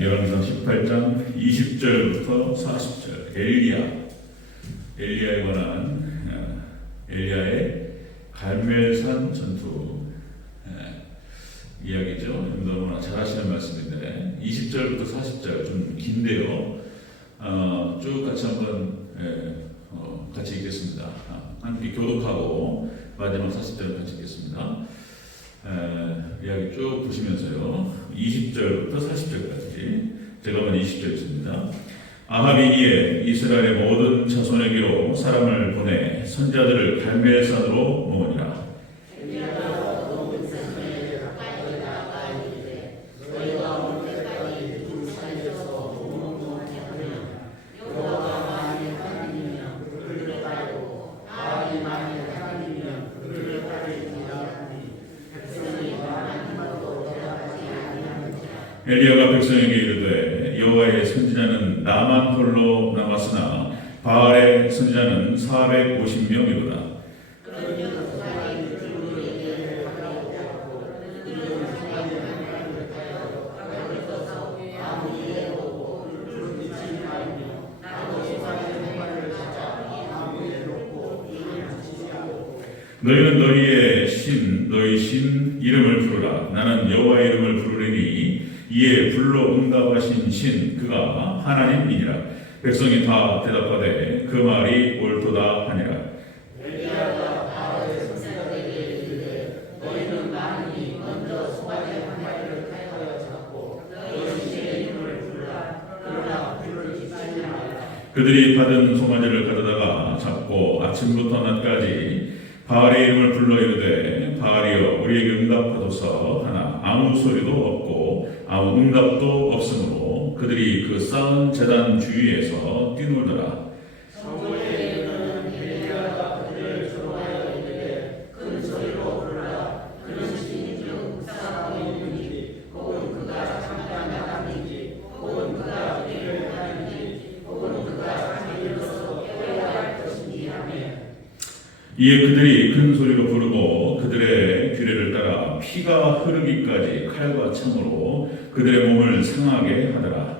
열왕기상 18장 20절부터 40절 엘리야에 관한 엘리야의 갈멜산 전투 이야기죠. 너무나 잘 아시는 말씀인데 20절부터 40절 좀 긴데요. 쭉 같이 한번 같이 읽겠습니다. 함께 교독하고 마지막 40절 같이 읽겠습니다. 이야기 쭉 보시면서요. 20절부터 40절까지 제가 먼저 20절 읽습니다. 아합이 이에 이스라엘의 모든 자손에게로 사람을 보내 선자들을 갈멜산으로 모으니라. 엘리야가 백성에게 이르되 여호와의 선지자는 나만 홀로 남았으나 바알의 선지자는 450명이로다. 너희는 너희 신 이름을 부르라. 나는 여호와의 이름을 부르리니 이에 불로 응답하신 신 그가 하나님이니라. 백성이 다 대답하되 그 말이 옳도다 하니라. 엘리야가 바알의 선지자들에게 이르되 너희는 많이 먼저 소관의 한마디를 하여 잡고 너희 신의 이름을 부르라. 그러나 불을 지지 말라. 그들이 받은 송아지를 가져다가 잡고 아침부터 낮까지 바알의 이름을 불러 이르되 바알이여 우리에게 응답하소서 하나 아무 소리도 없고 아무 응답도 없으므로 그들이 그 쌓은 제단 주위에서 뛰놀더라. 성문에 이르는 엘리야가 그들을 조롱하여 이르되 큰 소리로 부르라. 그는 신이 중 묵상하고 있는지 혹은 그가 잠깐 나갔는지 혹은 그가 기회를 하는지 혹은 그가 잠이 들어서 깨워야 할 것인지 하며 이에 그들이 큰 소리로 부르고 그들의 규례를 따라 피가 흐르기까지 칼과 창으로 그들의 몸을 상하게 하더라.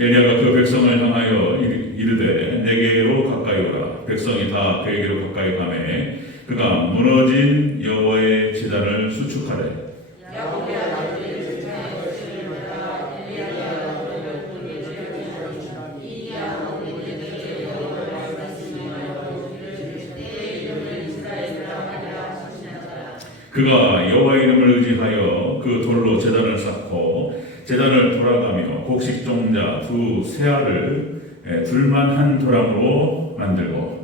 엘리야가 그 백성을 향하여 이르되 내게로 가까이 오라. 백성이 다 그에게로 가까이 가매 그가 무너진 여호와의 제단을 수축하되 그가 여호와의 이름을 의지하여 그 돌로 제단을 쌓고 제단을 돌아가며 곡식종자 두 새알을 둘만 한 도랑으로 만들고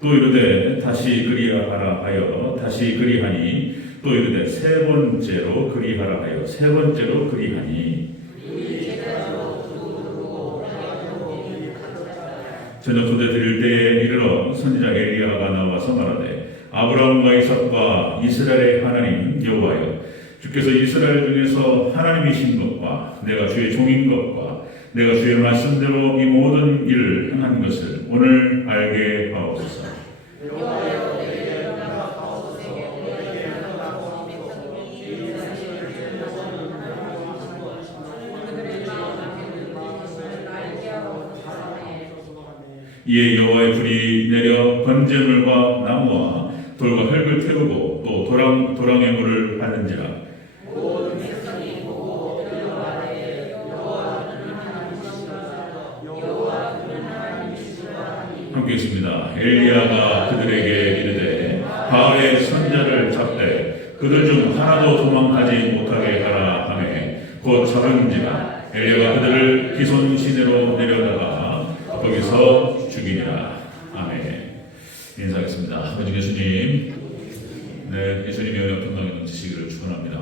또 이르되 다시 그리하라 하여 다시 그리하니 또 이르되 세 번째로 그리하라 하여 세 번째로 그리하니 저녁 소대 드릴 때에 이르러 선지자 엘리야가 나와서 말하되 아브라함과 이삭과 이스라엘의 하나님 여호와여 주께서 이스라엘 중에서 하나님이신 것과 내가 주의 종인 것과 내가 주의 말씀대로 이 모든 일을 행한 것을 오늘 알게 하옵소서. 이에 여호와의 불이 내려 번제물과 나무와 돌과 흙을 태우고 또 도랑의 물을 하는지라. 모든 백성이 보고 여호와의 여호와는 하나님이시라. 여호와 그는 하나님이시라 하니 함께 있습니다. 엘리야가 그들에게 이르되 바알의 선자를 잡되 그들 중 하나도 도망하지 못하게 하라 하매 곧 잡은지라. 엘리야가 그들을 기손 시내로 내려다가 거기서 죽이니라. 아멘. 인사하겠습니다. 아버지 예수님, 예수님의 은혜와 평강이 넘치시기를 축원합니다.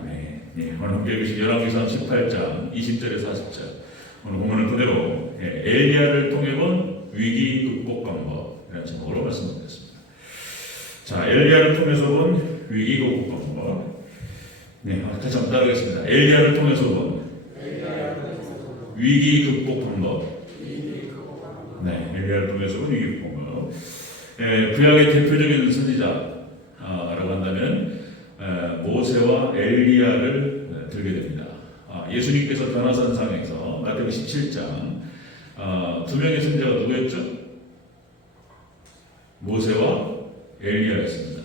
아멘. 오늘 함께 읽으신 열왕기상 18장 20절에 40절 오늘 본문을 그대로 엘리야를 통해 본 위기 극복 방법이라는 제목으로 말씀드렸습니다. 자, 엘리야를 통해서 본 위기 극복 방법. 네, 다시 한번 따르겠습니다. 엘리야를 통해서 본 위기 극복 방법. 네, 엘리야를 통해서 본 위기 극복 방법. 구약의 대표적인 선지자라고 한다면 모세와 엘리야를 들게 됩니다. 예수님께서 변화산상에서 마태복음 17장 두 명의 선지자가 누구였죠? 모세와 엘리야였습니다.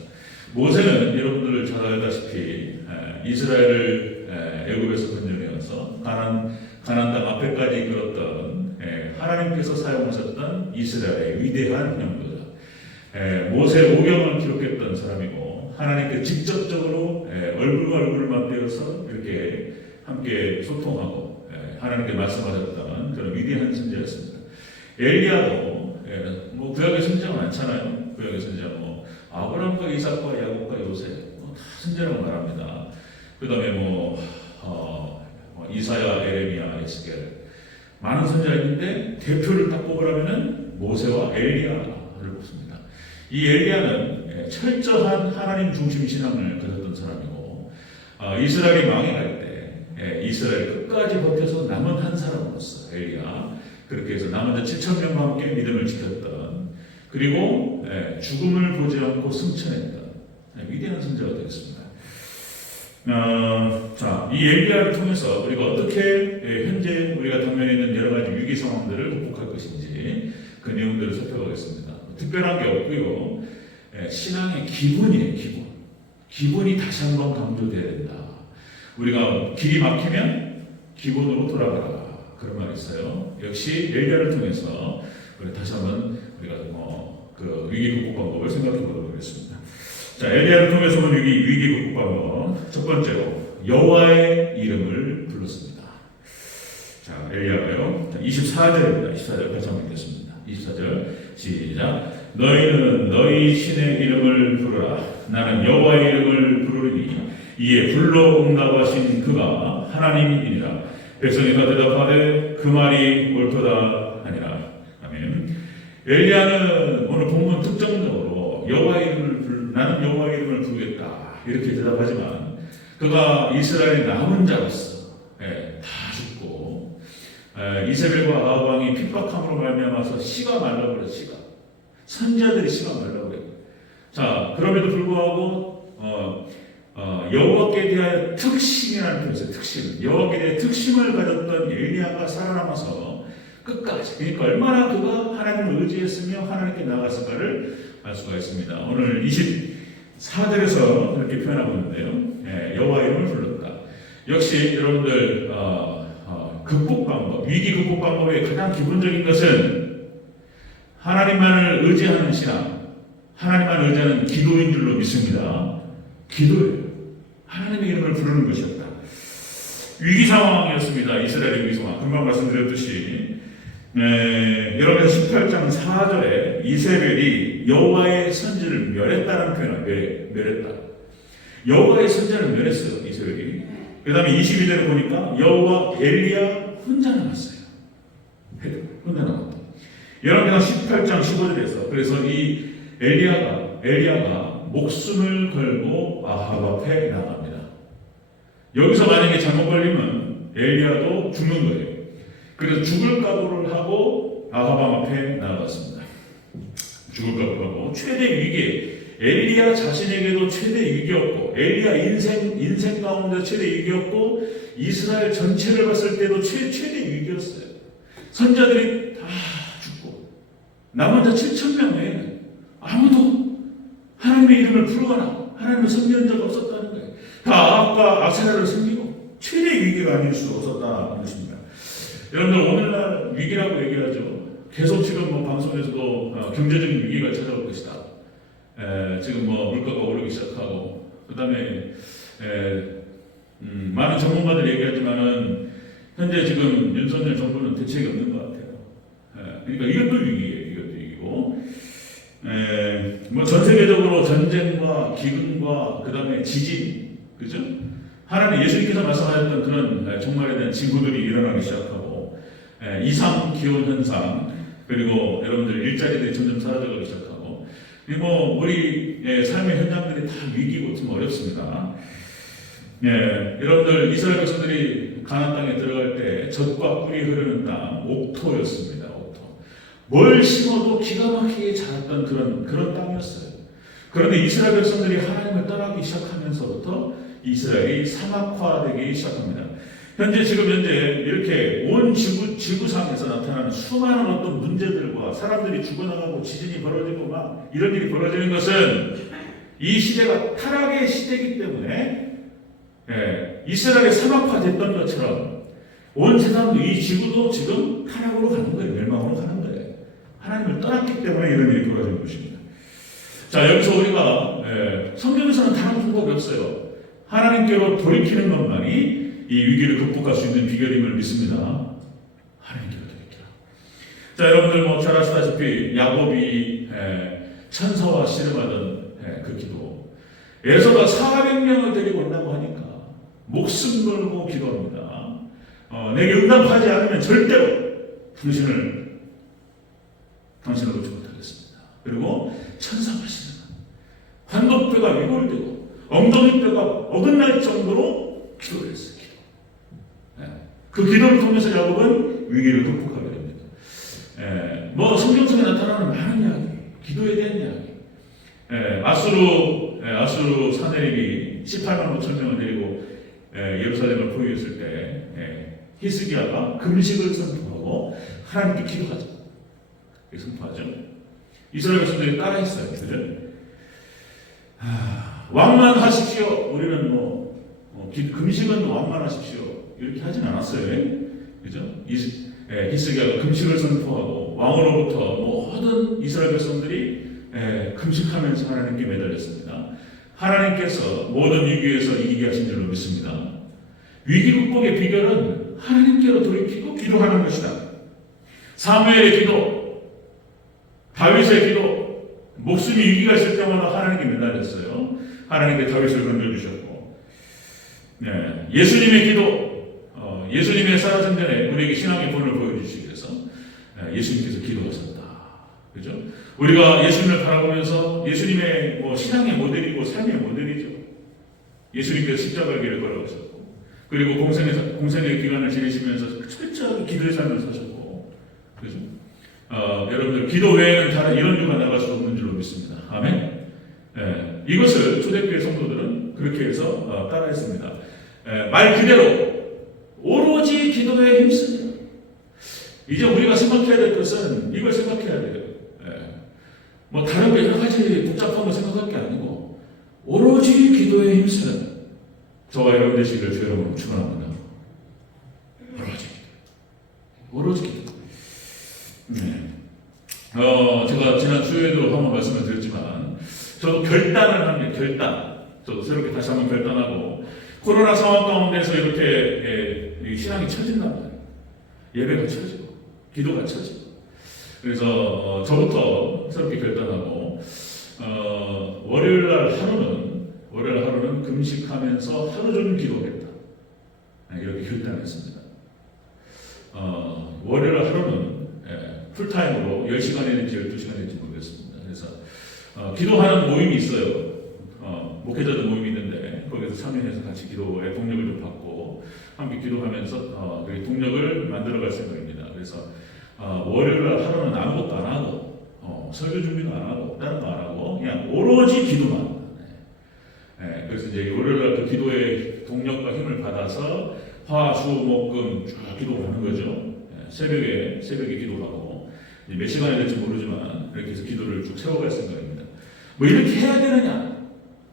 모세는 여러분들 잘 알다시피 이스라엘을 애굽에서 건져내어서 가나안 땅 앞에까지 이끌었던 하나님께서 사용하셨던 이스라엘의 위대한 형도자. 모세 오경을 기록했던 사람이고 하나님께 직접적으로 얼굴과 얼굴을 맞대어서 이렇게 함께 소통하고 하나님께 말씀하셨던 그런 위대한 선지자였습니다. 엘리야도 뭐 구약의 선지자가 많잖아요. 구약의 선지자 뭐 아브라함과 이삭과 야곱과 요셉 다 선지자라고 말합니다. 그 다음에 이사야, 에레미야, 에스겔 많은 선지자가 있는데 대표를 딱 뽑으라면은 모세와 엘리야를 뽑습니다. 이 엘리야는 철저한 하나님 중심 신앙을 가졌던 사람이고 이스라엘이 망해갈 때 이스라엘 끝까지 버텨서 남은 한 사람으로서 엘리야 그렇게 해서 남은 자 7,000명과 함께 믿음을 지켰던 그리고 죽음을 보지 않고 승천했던 위대한 선지자가 되었습니다. 자, 이 엘리야를 통해서 우리가 어떻게 현재 우리가 당면에 있는 여러 가지 위기 상황들을 극복할 것인지 그 내용들을 살펴보겠습니다. 특별한 게 없고요. 신앙의 기본이에요, 기본. 기본이 다시 한번 강조돼야 된다. 우리가 길이 막히면 기본으로 돌아가라. 그런 말이 있어요. 역시 엘리야를 통해서 우리 다시 한번 우리가 그 위기 극복 방법을 생각해 보도록 하겠습니다. 자, 엘리야를 통해서 본 위기 극복 방법. 첫 번째로 여호와의 이름을 불렀습니다. 자, 엘리야가요. 24절입니다. 24절 같이 한번 읽겠습니다. 24절 시작. 너희는 너희 신의 이름을 부르라. 나는 여호와의 이름을 부르리니 이에 불러 응답하신 그가 하나님이니라. 백성이가 대답하되 그 말이 옳도다 하니라. 아멘. 엘리야는 오늘 본문 특정적으로 여호와의 이름을 나는 여호와의 이름을 부르겠다 이렇게 대답하지만 그가 이스라엘의 남은 자로서 다 죽고 이세벨과 아합 왕이 핍박함으로 말미암아서 씨가 말라버려. 씨가 선지자들이 씨가 말라버려. 자, 그럼에도 불구하고 여호와께 대하여 특심이라는 표현이 있어요. 특심. 여호와께 대하여 특심을 가졌던 엘리야가 살아남아서 끝까지. 그러니까 얼마나 그가 하나님을 의지했으며 하나님께 나갔을까를 알 수가 있습니다. 오늘 24절에서 그렇게 표현하고 있는데요. 여호와 이름을 불렀다. 역시 여러분들 극복 방법, 위기 극복 방법의 가장 기본적인 것은 하나님만을 의지하는 신앙, 하나님만을 의지하는 기도인 줄로 믿습니다. 기도예요. 하나님의 이름을 부르는 것이었다. 위기 상황이었습니다. 이스라엘의 위기 상황. 금방 말씀드렸듯이 여러분 18장 4절에 이세벨이 여호와의 선지를 멸했다는 표현을 멸했다. 여호와의 선지를 멸했어요. 이세벨이. 그 다음에 22절에 보니까 여호와 엘리야 혼자 남았어요. 혼자 남았다. 여러분 18장 15절에서 그래서 이 엘리야가 목숨을 걸고 아합 앞에 나갑니다. 여기서 만약에 잘못 걸리면 엘리야도 죽는 거예요. 그래서 죽을 각오를 하고 아합 앞에 나아갔습니다. 죽을 각오를 하고 최대 위기, 엘리야 자신에게도 최대 위기였고 엘리야 인생 가운데 최대 위기였고 이스라엘 전체를 봤을 때도 최대 위기였어요. 선자들이 다 죽고 남은 자 7,000명에 아무도 하나님의 이름을 부르거나 하나님을 섬기는 자가 없었다는 거예요. 다 아합과 아세라를 섬기고 최대 위기가 아닐 수 없었다는 것입니다. 여러분들 오늘날 위기라고 얘기하죠. 계속 지금 방송에서도 경제적인 위기가 찾아올 것이다. 지금 물가가 오르기 시작하고 그 다음에 많은 전문가들 얘기하지만은 현재 지금 윤석열 정부는 대책이 없는 것 같아요. 그러니까 이것도 위기예요. 이것도 위기고 전 세계적으로 전쟁과 기근과 그 다음에 지진, 그죠? 하나님 예수님께서 말씀하셨던 그런 종말에 대한 징후들이 일어나기 시작하고 이상 기온 현상 그리고 여러분들 일자리들이 점점 사라져가기 시작하고 그리고 우리 삶 위기고 좀 어렵습니다. 예, 여러분들 이스라엘 백성들이 가나안 땅에 들어갈 때 젖과 꿀이 흐르는 땅 옥토였습니다. 옥토. 뭘 심어도 기가 막히게 자랐던 그런 땅이었어요. 그런데 이스라엘 백성들이 하나님을 떠나기 시작하면서부터 이스라엘이 사막화되기 시작합니다. 현재 이렇게 온 지구상에서 나타나는 수많은 어떤 문제들과 사람들이 죽어나가고 지진이 벌어지고 막 이런 일이 벌어지는 것은 이 시대가 타락의 시대이기 때문에 이스라엘이 사막화됐던 것처럼 온 세상도 이 지구도 지금 타락으로 가는 거예요. 멸망으로 가는 거예요. 하나님을 떠났기 때문에 이런 일이 벌어진 것입니다. 자, 여기서 우리가 성경에서는 단 한 방법이 없어요. 하나님께로 돌이키는 것만이 이 위기를 극복할 수 있는 비결임을 믿습니다. 하나님께로 돌이키라. 자, 여러분들 잘 아시다시피 야곱이 천사와 씨름하던 그 기도. 에서가 400명을 데리고 온다고 하니까 목숨 걸고 기도합니다. 내게 응답하지 않으면 절대로 당신을 놓지 못하겠습니다. 그리고 천사가 씨름. 환복뼈가 위골되고 엉덩이뼈가 어긋날 정도로 기도를 했어요. 그 기도를 통해서 야곱은 위기를 극복하게 됩니다. 성경속에 나타나는 많은 이야기, 기도에 대한 이야기. 아수르 사내립이 18만 5천 명을 데리고 예루살렘을 포위했을 때 히스기야가 금식을 선포하고 하나님께 기도하죠. 선포하죠. 이스라엘 백성들이 따라했어요. 그죠? 왕만 하십시오. 우리는 금식은 왕만 하십시오. 이렇게 하진 않았어요. 그죠? 히스기야가 금식을 선포하고 왕으로부터 모든 이스라엘 백성들이 금식하면서 하나님께 매달렸습니다. 하나님께서 모든 위기에서 이기게 하신 줄로 믿습니다. 위기 극복의 비결은 하나님께로 돌이키고 기도하는 것이다. 사무엘의 기도, 다윗의 기도, 목숨이 위기가 있을 때마다 하나님께 매달렸어요. 하나님께 다윗을 건져주셨고, 예수님의 기도, 예수님의 살아전 전에 우리에게 신앙의 본을 보여주시기 위해서 예수님께서 기도하셨다. 그죠? 우리가 예수님을 바라보면서 예수님의 신앙의 모델이고 삶의 모델이죠. 예수님께서 십자가의 길을 걸어가셨고, 그리고 공생의 기간을 지내시면서 철저하게 기도의 삶을 사셨고, 그죠? 여러분들 기도 외에는 다른 이런 유가 나갈 수 없는 줄로 믿습니다. 아멘. 이것을 초대교회 성도들은 그렇게 해서 따라했습니다. 말 그대로 오로지 기도에 힘씁니다. 이제 우리가 생각해야 될 것은 이걸 생각해야 돼요. 다른 게 여러 가지 복잡한 거 생각할 게 아니고 오로지 기도에 힘쓰는 저와 여러분 되시기를 주의 이름으로 축원합니다. 오로지 기도. 제가 지난 주에도 한번 말씀을 드렸지만 저도 결단을 합니다. 저도 새롭게 다시 한번 결단하고 코로나 상황 가운데서 이렇게 신앙이 처진단 말이에요. 예배가 처지고 기도가 처지고 그래서 저부터 새롭게 결단하고 월요일 하루는 금식하면서 하루 종일 기도하겠다. 이렇게 결단했습니다. 월요일 하루는 풀타임으로 10시간이든지 12시간이든지 모르겠습니다. 그래서 기도하는 모임이 있어요. 목회자들 모임이 있는데 거기서 참여해서 같이 기도에 동력을 좀 받고 함께 기도하면서 동력을 만들어갈 생각입니다. 그래서 월요일 하루는 아무것도 안 하고 설교 준비도 안 하고 다른 거 안 하고 그냥 오로지 기도만. 그래서 이제 월요일 그 기도의 동력과 힘을 받아서 화, 수, 목, 금 쭉 기도하는 거죠. 새벽에 기도하고 몇 시간이 될지 모르지만 이렇게 해서 기도를 쭉 세워갈 생각입니다. 이렇게 해야 되느냐?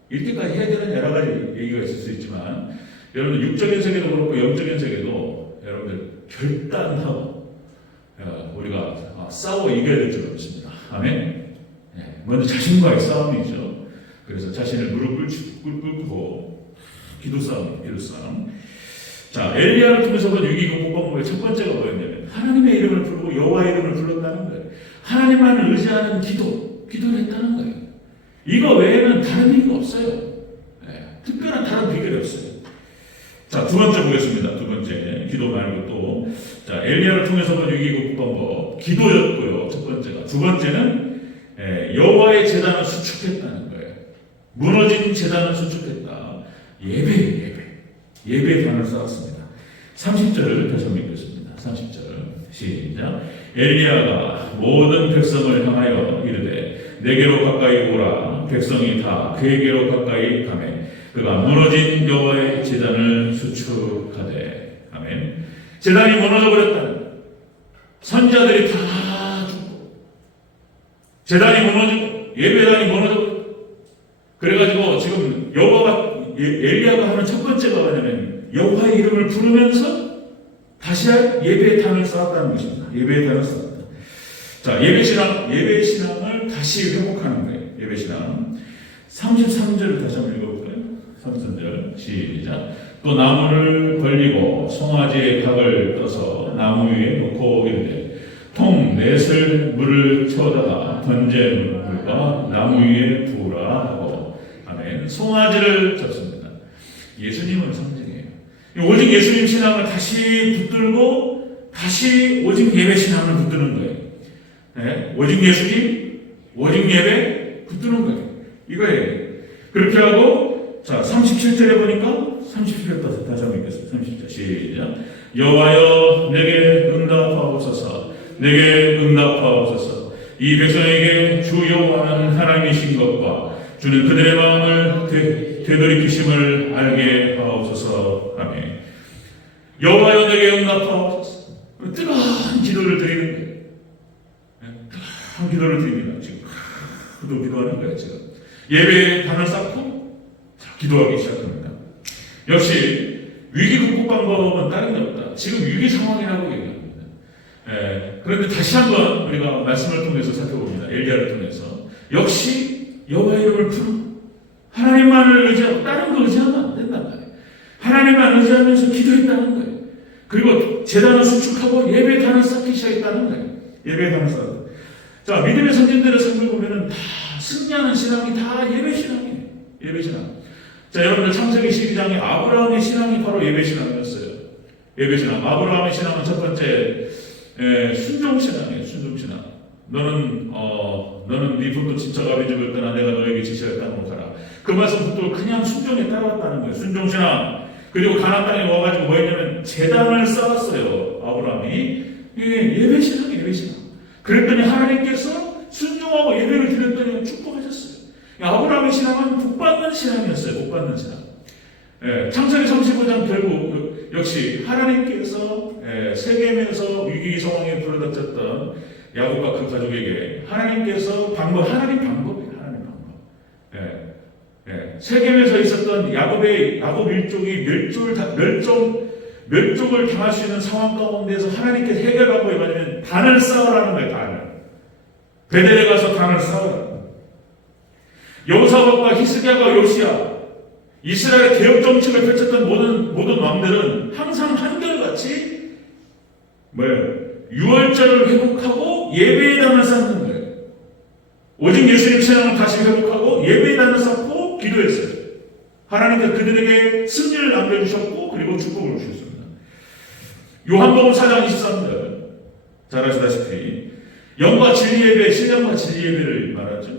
이렇게까지 해야 되는 여러 가지 얘기가 있을 수 있지만 여러분 육적인 세계도 그렇고 영적인 세계도 여러분들 결단하고 우리가 싸워 이겨야 될 줄 믿습니다. 아멘. 먼저 자신과의 싸움이죠. 그래서 자신을 무릎 꿇고 기도 싸움. 자, 엘리야를 통해서 본 위기 극복 방법의 첫 번째가 뭐였냐면 하나님의 이름을 부르고 여호와의 이름을 불렀다는 거예요. 하나님만을 의지하는 기도를 했다는 거예요. 이거 외에는 다른 얘기가 없어요. 특별한 다른 비결이 없어요. 자, 두 번째 보겠습니다. 두 번째 기도 말고 또 엘리야를 통해서 본 위기 극복 방법 기도였고요. 첫 번째가. 두 번째는 여호와의 제단을 수축했다는 거예요. 무너진 제단을 수축했다. 예배의 단을 쌓았습니다. 30절을 다시 한번 읽겠습니다. 30절 시작. 엘리야가 모든 백성을 향하여 이르되 내게로 가까이 오라. 백성이 다 그에게로 가까이 가매 그가 무너진 여호와의 제단을 수축하되. 아멘. 제단이 무너져 버렸다는 거예요. 선지자들이 다 죽고 제단이 무너지고 예배단이 무너져. 그래가지고 지금 엘리야가 하는 첫 번째가 뭐냐면 여호와의 이름을 부르면서 다시 예배의 단을 쌓았다는 것입니다. 예배의 단을 쌓았다. 자, 예배 신앙을 다시 회복하는 거예요. 예배 신앙. 33절을 다시 한번 읽어볼까요? 33절 시작. 또 나무를 벌리고 송아지의 각을 떠서 나무 위에 놓고 이르되 통 넷을 물을 채우다가 번제 물과 나무 위에 부으라 하고. 아멘. 송아지를 잡습니다. 예수님을 상징해요. 오직 예수님 신앙을 다시 붙들고 다시 오직 예배 신앙을 붙드는 거예요. 네? 오직 예수님, 오직 예배 붙드는 거예요. 이거예요. 그렇게 하고 자 37절에 보니까 37절 다시 한번 읽겠습니다. 37절 시작. 여호와여 내게 응답하옵소서. 내게 응답하옵소서. 이 백성에게 주 여호와는 하나님이신 것과 주는 그들의 마음을 되돌이키심을 알게 하옵소서. 아멘. 여호와여 내게 응답하옵소서. 뜨거운 기도를 드리는 거예요. 뜨거운 기도를 드립니다. 지금 또 기도하는 거예요. 지금 예배의 단을 쌓고 기도하기 시작합니다. 역시 위기 극복 방법은 다른 게 없다. 지금 위기 상황이라고 얘기합니다. 그런데 다시 한번 우리가 말씀을 통해서 살펴봅니다. 엘리야를 통해서 역시 여호와의 이름을 부르고 하나님만을 의지하고 다른 거 의지하면 안 된단 말이에요. 하나님만 의지하면서 기도했다는 거예요. 그리고 제단을 수축하고 예배의 단을 쌓기 시작했다는 거예요. 예배의 단을 쌓았다. 자, 믿음의 선진들의 삶을 보면은 다 승리하는 신앙이 다 예배 신앙이에요. 예배 신앙. 자, 여러분들 창세기 12장에 아브라함의 신앙이 바로 예배 신앙이었어요. 예배 신앙. 아브라함의 신앙은 첫 번째 순종 신앙이에요. 순종 신앙. 너는 네 품도 친척 아비 집을 떠나 내가 너에게 지시할 땅으로 가라. 그 말씀 붙들고 그냥 순종에 따라왔다는 거예요. 순종 신앙. 그리고 가나안 땅에 와가지고 뭐 했냐면 제단을 쌓았어요. 아브라함이. 이게 예배 신앙이에요. 예배 신앙. 그랬더니 하나님께서 순종하고 예배를 드렸더니 축복하셨어요. 아브라함의 신앙은 복받는 신앙이었어요. 복받는 신앙. 창세기 35장 결국 역시 하나님께서 세겜에서 위기 상황에 불어닥쳤던 야곱과 그 가족에게 하나님께서 하나님 방법이에요. 하나님 방법. 세겜에서 있었던 야곱 일족이 멸종을 당할 수 있는 상황 가운데서 하나님께서 해결 방법이 뭐냐면 단을 쌓으라는 거예요. 단을. 베델에 가서 단을 쌓으라. 여호사밧과 히스기야가 요시야 이스라엘 개혁 정책을 펼쳤던 모든 왕들은 항상 한결같이 유월절을 회복하고 예배의 단을 쌓는 거예요. 오직 예수님 신앙을 다시 회복하고 예배의 단을 쌓고 기도했어요. 하나님께서 그들에게 승리를 남겨주셨고 그리고 축복을 주셨습니다. 요한복음 4장 23절 잘 아시다시피 영과 진리 예배, 신령과 진리 예배를 말하죠.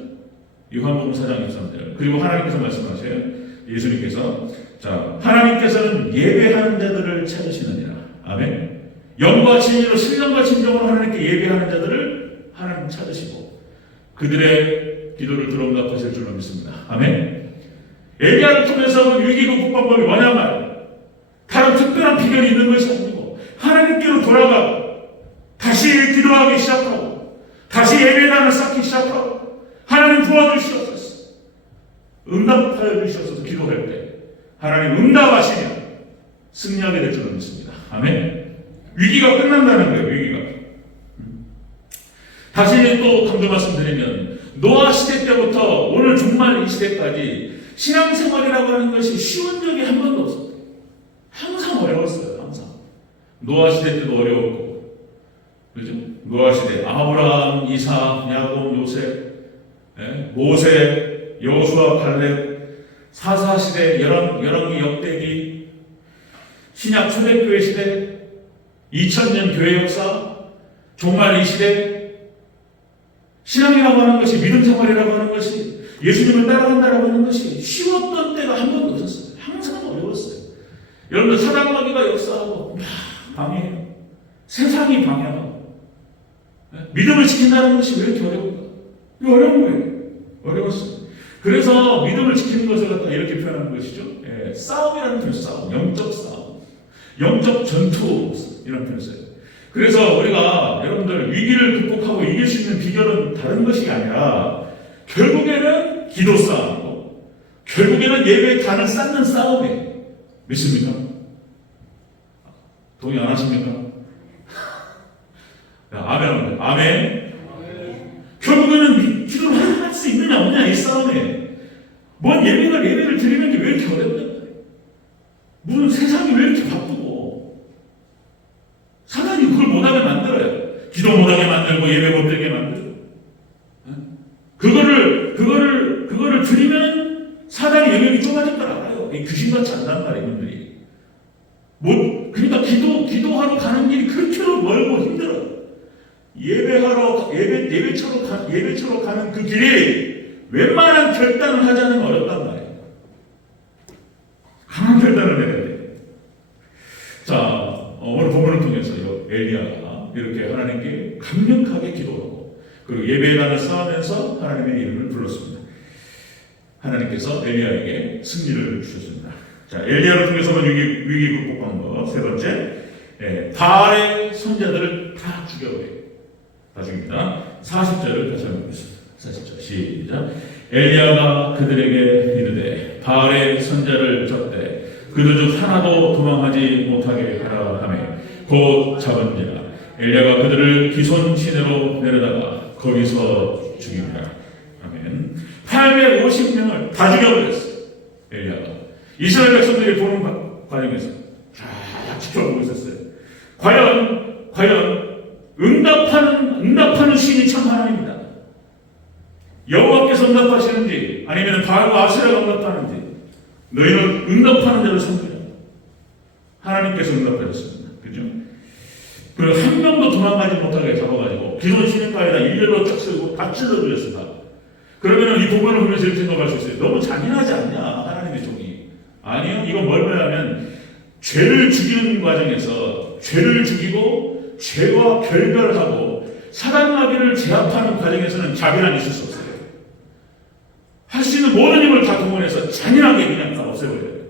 요한복음 4장 23절. 그리고 하나님께서 말씀하세요. 예수님께서 자 하나님께서는 예배하는 자들을 찾으시느니라. 아멘. 영과 진리로 신령과 진정으로 하나님께 예배하는 자들을 하나님 찾으시고 그들의 기도를 들어응답하실 줄로 믿습니다. 아멘. 엘리야를 통해서 위기 극복 방법이 뭐냐면 다른 특별한 비결이 있는 것이 아니고 하나님께로 돌아가고 다시 기도하기 시작하고 다시 예배단을 쌓기 시작하고 하나님 도와주시옵소서. 응답하여 주시옵소서. 기도할 때 하나님 응답하시면 승리하게 될 줄로 믿습니다. 아멘. 위기가 끝난다는 거예요. 위기가. 다시 또 강조 말씀드리면 노아 시대 때부터 오늘 종말 이 시대까지 신앙생활이라고 하는 것이 쉬운 적이 한 번도 없었어요. 항상 어려웠어요. 항상. 노아 시대 때도 어려웠고 그죠? 노아 시대 아브라함, 이삭, 야곱, 요셉, 모세, 여호수아, 갈렙, 사사 시대, 열왕기, 역대기, 신약 초대교회 시대, 2000년 교회 역사, 종말 이 시대, 신앙이라고 하는 것이 믿음 생활이라고 하는 것이 예수님을 따라간다라고 하는 것이 쉬웠던 때가 한 번도 없었어요. 항상 어려웠어요. 여러분들 사단마귀가 역사하고 막 방해해요. 세상이 방해하고 믿음을 지킨다는 것이 왜 이렇게 어려운가? 이거 어려운 거예요. 어려웠어요. 그래서 믿음을 지키는 것을 갖다 이렇게 표현하는 것이죠. 예, 싸움이라는 표현, 싸움, 영적 싸움, 영적 전투 이런 표현을 써요. 그래서 우리가 여러분들 위기를 극복하고 이길 수 있는 비결은 다른 것이 아니라 결국에는 기도 싸움이고 결국에는 예배의 단을 쌓는 싸움이에요. 믿습니까? 동의 안 하십니까? 아멘. 아멘. 결국에는 기도를 할 수 있느냐 없느냐 이 싸움에 뭔 예배를 드리는 게 왜 이렇게 어렵냐? 무슨 세상이 왜 이렇게 바쁘고 사단이 그걸 못하게 만들어요. 기도 못하게 만들고 예배 못되게 만들고 그거를 드리면 사단이 영역이 좁아질 걸 알아요. 귀신같이 안단 말이에요. 이분들이 그러니까 기도하러 가는 길이 그렇게도 멀고 힘들어요. 예배처로 가는 그 길이 웬만한 결단을 하자는 어렵단 말이에요. 강한 결단을 내려야 돼요. 자, 오늘 본문을 통해서 엘리야가 이렇게 하나님께 강력하게 기도하고 그리고 예배의 단을 쌓으면서 하나님의 이름을 불렀습니다. 하나님께서 엘리야에게 승리를 주셨습니다. 자, 엘리야를 통해서는 위기 극복한 거. 세 번째, 바알의 선자들을 다 죽여버려요. 다 죽입니다. 40절을 다시 한번 보겠습니다. 40절 시작. 엘리야가 그들에게 이르되 바알의 선자를 잡되 그들 중 하나도 도망하지 못하게 하라 하며 곧 잡은지라. 엘리야가 그들을 기손 시내로 내려다가 거기서 죽입니다. 아멘. 850명을 다 죽여버렸어요. 엘리야가 이스라엘 백성들이 보는 과정에서 쫙 지켜보고 있었어요. 과연 응답하는 신이 참 하나님입니다. 여호와께서 응답하시는지 아니면 바알과 아세라가 응답하는지 너희는 응답하는 자를 섬기라. 하나님께서 응답하셨습니다. 그죠? 그리고 한 명도 도망가지 못하게 잡아가지고 기존 시내가에다 일렬로 쫙 세우고 다 찔러주셨습니다. 그러면 이 부분을 보면서 이렇게 생각할 수 있어요. 너무 잔인하지 않냐 하나님의 종이. 아니요. 이건 뭘 말하면 죄를 죽이는 과정에서 죄를 죽이고 죄와 결별하고 사단마귀를 제압하는 과정에서는 자비란 있을 수 없어요. 할 수 있는 모든 힘을 다 동원해서 잔인하게 그냥 다 없애버려요.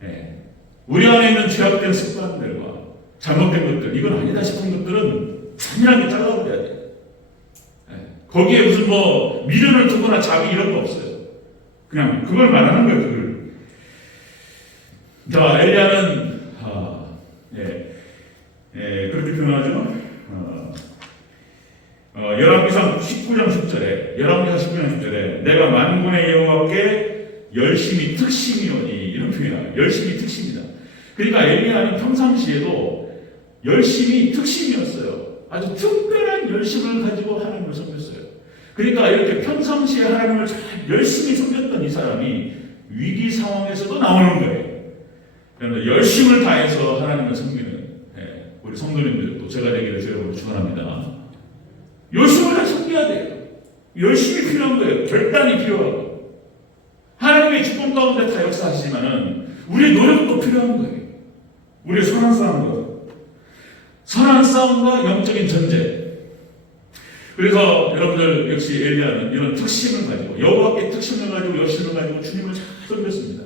네. 우리 안에 있는 죄악된 습관들과 잘못된 것들, 이건 아니다 싶은 것들은 잔인하게 잘라버려야 돼요. 네. 거기에 무슨 미련을 두거나 자비 이런 거 없어요. 그냥 그걸 말하는 거예요. 그걸. 자, 엘리야는 그렇게 표현하죠. 열왕기상 19장 10절에 내가 만군의 여호와께 열심히 특심이오니 이런 표현이에요. 열심히 특심이다. 그러니까 엘리야는 평상시에도 열심히 특심이었어요. 아주 특별한 열심을 가지고 하나님을 섬겼어요. 그러니까 이렇게 평상시에 하나님을 잘 열심히 섬겼던 이 사람이 위기 상황에서도 나오는 거예요. 그런데 열심을 다해서 하나님을 섬기는 우리 성도님들도 제가 되기를 주여로 축원합니다. 열심을 다 섬겨야 돼요. 열심이 필요한 거예요. 결단이 필요하고 하나님의 축복 가운데 다 역사하시지만은 우리의 노력도 필요한 거예요. 우리의 선한 싸움과 영적인 전쟁. 그래서 여러분들 역시 엘리야는 이런 특심을 가지고 여호와께 특심을 가지고 열심을 가지고 주님을 잘 섬겼습니다.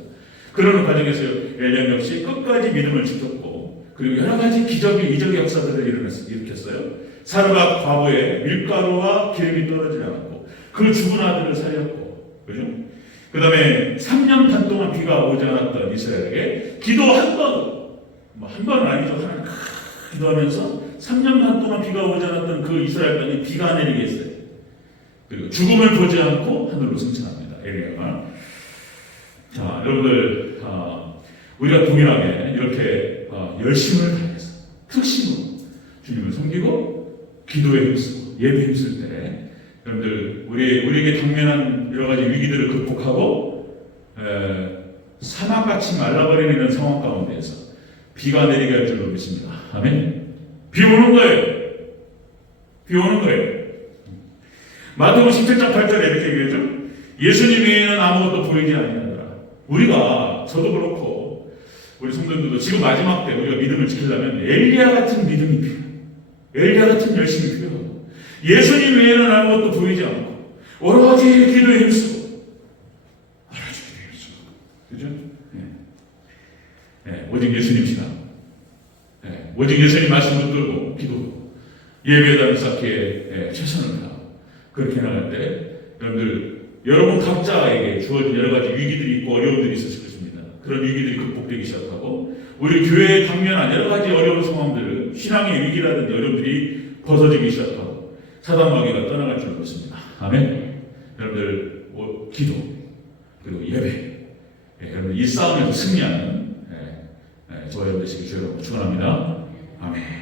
그러는 과정에서 엘리야 역시 끝까지 믿음을 지켰고 그리고 여러 가지 기적의 이적의 역사들을 일으켰어요. 사르밧 과부에 밀가루와 기름이 떨어지지 않았고 그 죽은 아들을 살렸고, 그죠? 그 다음에 3년 반 동안 비가 오지 않았던 이스라엘에게 기도 한 번은 아니죠. 하나님 기도하면서 3년 반 동안 비가 오지 않았던 그 이스라엘 땅에 비가 내리게 했어요. 그리고 죽음을 보지 않고 하늘로 승천합니다. 엘리야가. 자, 여러분들 우리가 동일하게 이렇게 열심을 다해서 특심으로 주님을 섬기고 기도에 힘쓰고 예배에 힘쓸 때 여러분들 우리에게 당면한 여러 가지 위기들을 극복하고 사막같이 말라버리는 상황 가운데에서 비가 내리게 할 줄로 믿습니다. 아멘. 비 오는 거예요. 마태복음 17장 8절에 이렇게 얘기하죠. 예수님 외에는 아무것도 보이지 아니하더라. 우리가 저도 그렇고 우리 성도님들도 지금 마지막 때 우리가 믿음을 지키려면 엘리야 같은 믿음이 필요해요. 엘리야 같은 열심이 필요해요. 예수님 외에는 아무것도 보이지 않고 오로지 기도에 힘쓰고 오로지 기도에 힘쓰고 그죠? 오직 예수님 시간, 오직 예수님 말씀 붙들고 기도, 예배당 쌓기에 최선을 다하고 그렇게 나갈 때 여러분 각자에게 주어진 여러 가지 위기들이 있고 어려움들이 있었을 것입니다. 그런 위기들이 극복되기 시작하고 우리 교회에 당면한 여러 가지 어려운 상황들을 신앙의 위기라든지 어려움들이 벗어지기 시작하고 사단마귀가 떠나갈 줄 믿습니다. 아멘. 여러분들 기도 그리고 예배, 여러분 이 싸움에서 승리하는 저와 여러분 되시길 주여 축원합니다. 아멘.